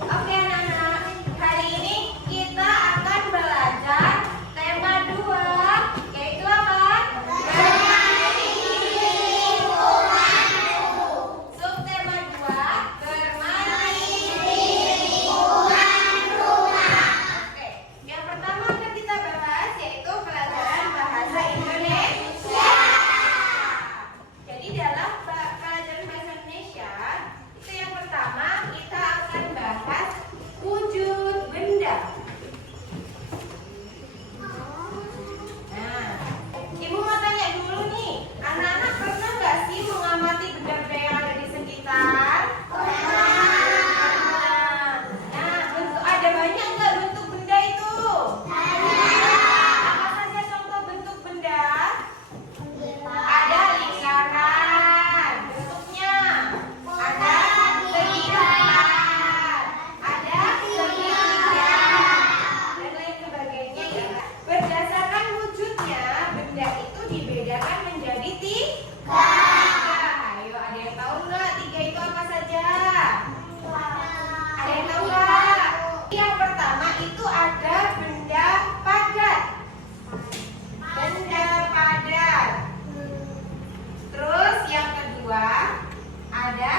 Oke anak-anak, hari ini kita akan belajar tema 2, yaitu apa? Bermain di lingkunganmu. Subtema 2, bermain di lingkungan rumah. Oke, yang pertama akan kita bahas yaitu pelajaran bahasa Indonesia. Jadi dalam pelajaran bahasa Indonesia itu yang pertama kita akan bahas wujud benda. Nah, Ibu mau tanya dulu nih, anak-anak pernah nggak sih mengamati benda-benda yang ada di sekitar? Nah, ada banyak nggak bentuk benda itu? Apa saja contoh bentuk benda? Ada lingkaran bentuknya, ada segitiga, ada segitiga, dan lain sebagainya ya. Berdasarkan wujudnya, benda itu dibedakan menjadi 3. Ayo, ada yang tahu nggak 3 itu apa saja? Ada yang tahu nggak? Yang pertama itu ada benda padat. Benda padat. Terus yang kedua ada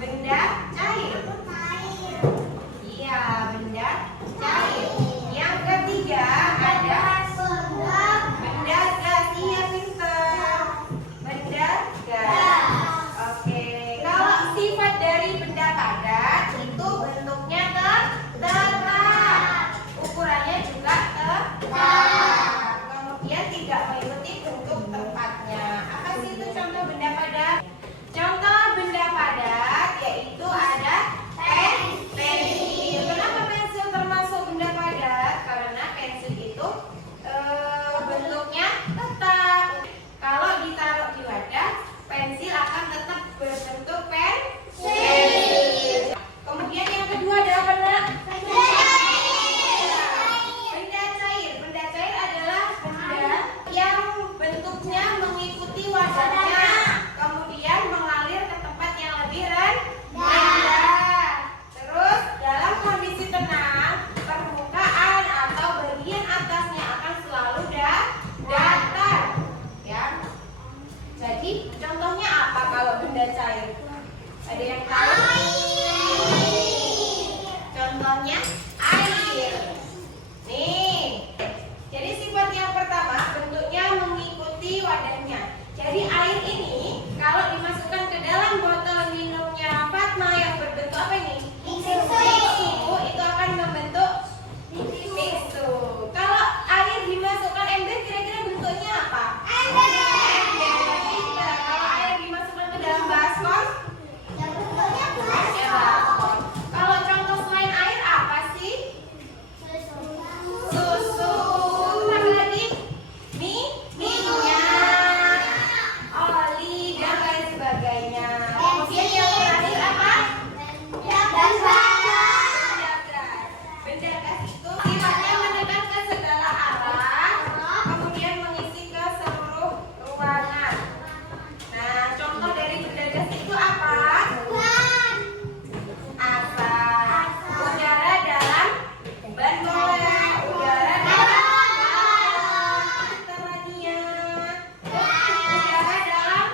benda cair. Iya, benda cair. Yang ketiga ada benda gas. Iya, pinter. Benda gas. Oke. Kalau sifat dari benda padat itu bentuknya tetap. Ukurannya juga tetap. Kemudian tidak mengikuti bentuk tempatnya. Apa sih itu contoh benda padat? Contoh benda padat yaitu ada pensil. Kenapa pensil termasuk benda padat? Karena pensil itu bentuknya tetap. Kalau ditaruh di wadah, pensil akan tetap berbentuk pensil. Kemudian yang kedua ada apa, Nak? Benda cair. Benda cair adalah benda yang bentuknya mengikuti wadahnya, kemudian mengalir ke tempat yang lebih rendah. Terus dalam kondisi tenang, permukaan atau bagian atasnya akan selalu datar. Ya. Jadi contohnya apa kalau benda cair? Ada yang tahu? Contohnya air. Nih. Jadi sifat yang pertama bentuknya mengikuti wadahnya. Jadi air ini kalau dimasukkan ke dalam botol minumnya Fatma yang berbentuk apa ini? Bisu, itu akan membentuk bisu. Kalau air dimasukkan ember kira-kira bentuknya apa? Ember. Kalau air dimasukkan ke dalam baskom? Ya, baskom. Kalau contoh selain air apa sih? Susu. Apa lagi? Minyak, oli, dan lain sebagainya. Kemudian yang terakhir apa? Benda gas. Benda gas itu sifatnya menekan ke segala arah, kemudian mengisi ke seluruh ruangan. Nah, contoh dari benda gas itu apa? Asap. Udara dalam ban bola, udara dalam galon, terania. Udara dalam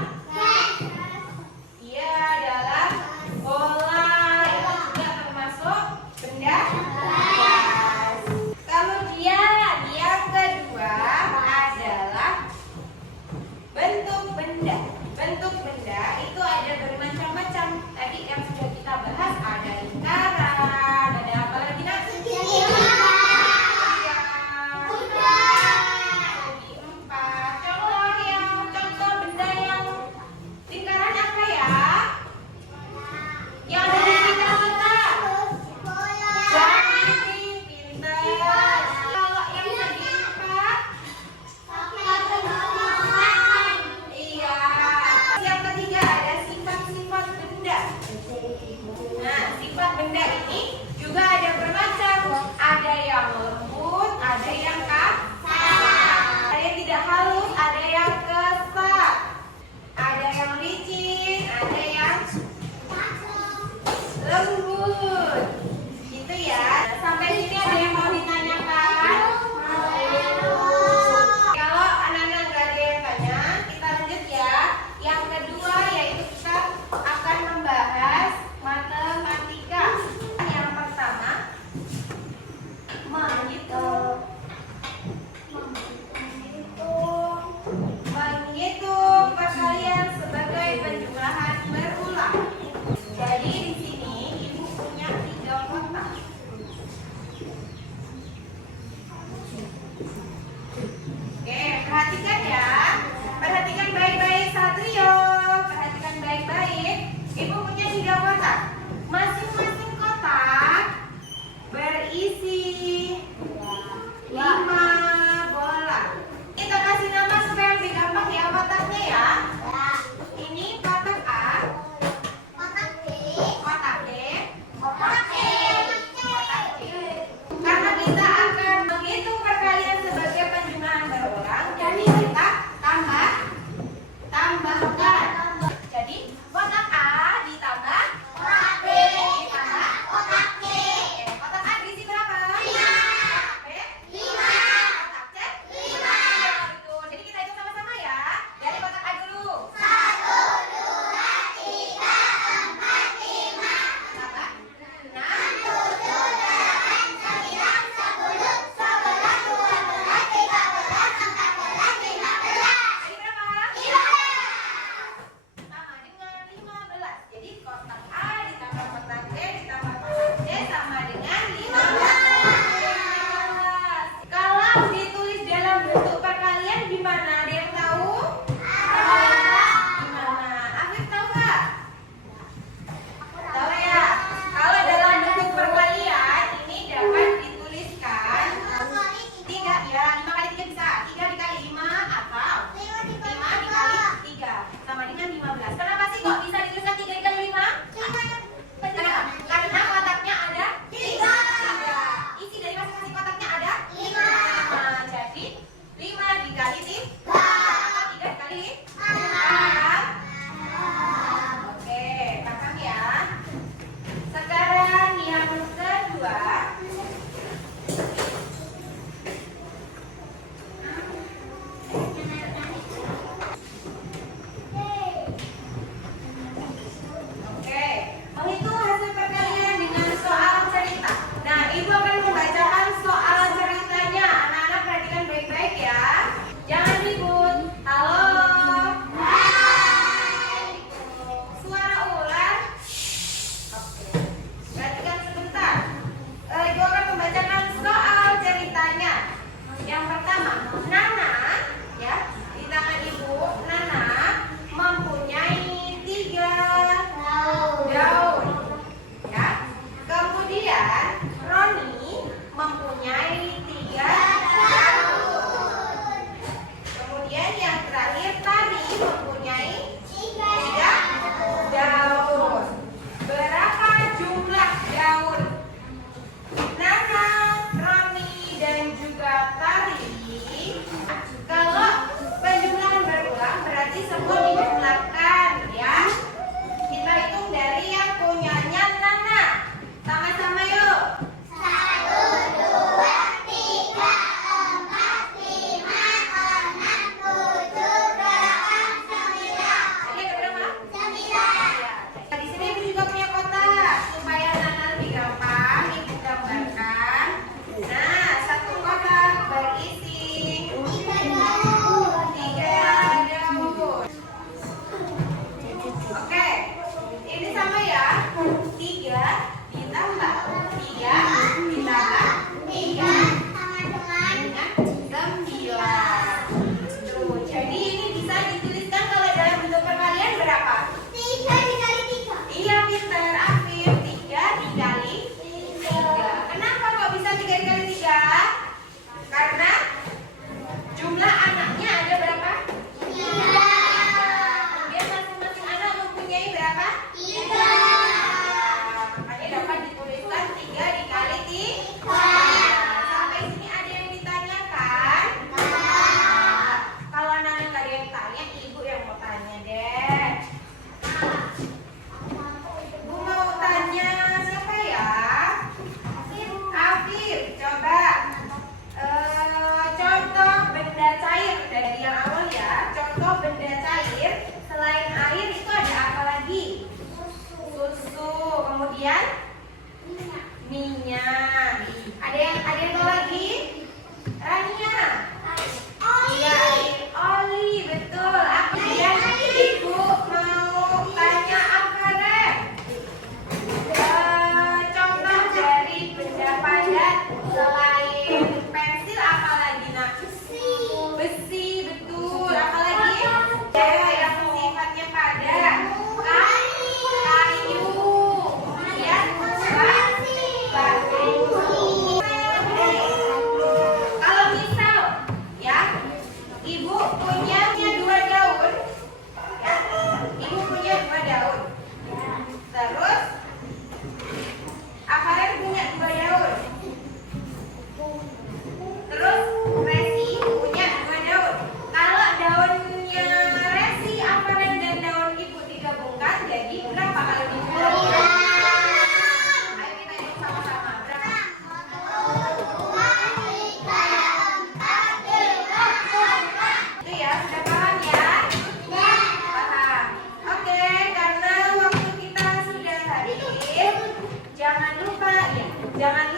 dalam bola, itu juga termasuk benda gas. Kemudian yang kedua adalah bentuk benda. Bentuk benda itu ada bermacam-macam. Tadi yang sudah kita bahas ada lingkaran, ada apa lagi, Nak? Segi 4. Contoh benda yang lingkaran apa ya? Yang ada di sekitar kita. Jadi pintar. Kalau yang segi 4, iya. Yang ketiga ada sifat-sifat benda. Nah, sifat benda ini juga ada bermacam. Ada yang lembut, ada yang kasar. Ada yang tidak halus, ada yang kesat. Ada yang licin, ada yang lembut. kemudian minyak. Ada yang tahu lagi? Rania. Iya, oli, betul. Kemudian Ibu mau tanya apa, Ren? Contoh dari benda padat selain pensil apa lagi, Nak? Besi, betul. Apa lagi? Yang sifatnya padat. Kayu. Kemudian batu. Kalau misal ya, Ibu punya 2 daun, ya. Ibu punya 2 daun. Terus Afaren punya 2 daun. Terus Resi punya 2 daun. Kalau daunnya Resi, Afaren dan daun Ibu digabungkan jadi berapa kalau digabungkan? Ayo kita hitung sama-sama. Berapa? Itu ya, sudah paham ya? Paham. Oke, karena waktu kita sudah habis, jangan lupa ya, jangan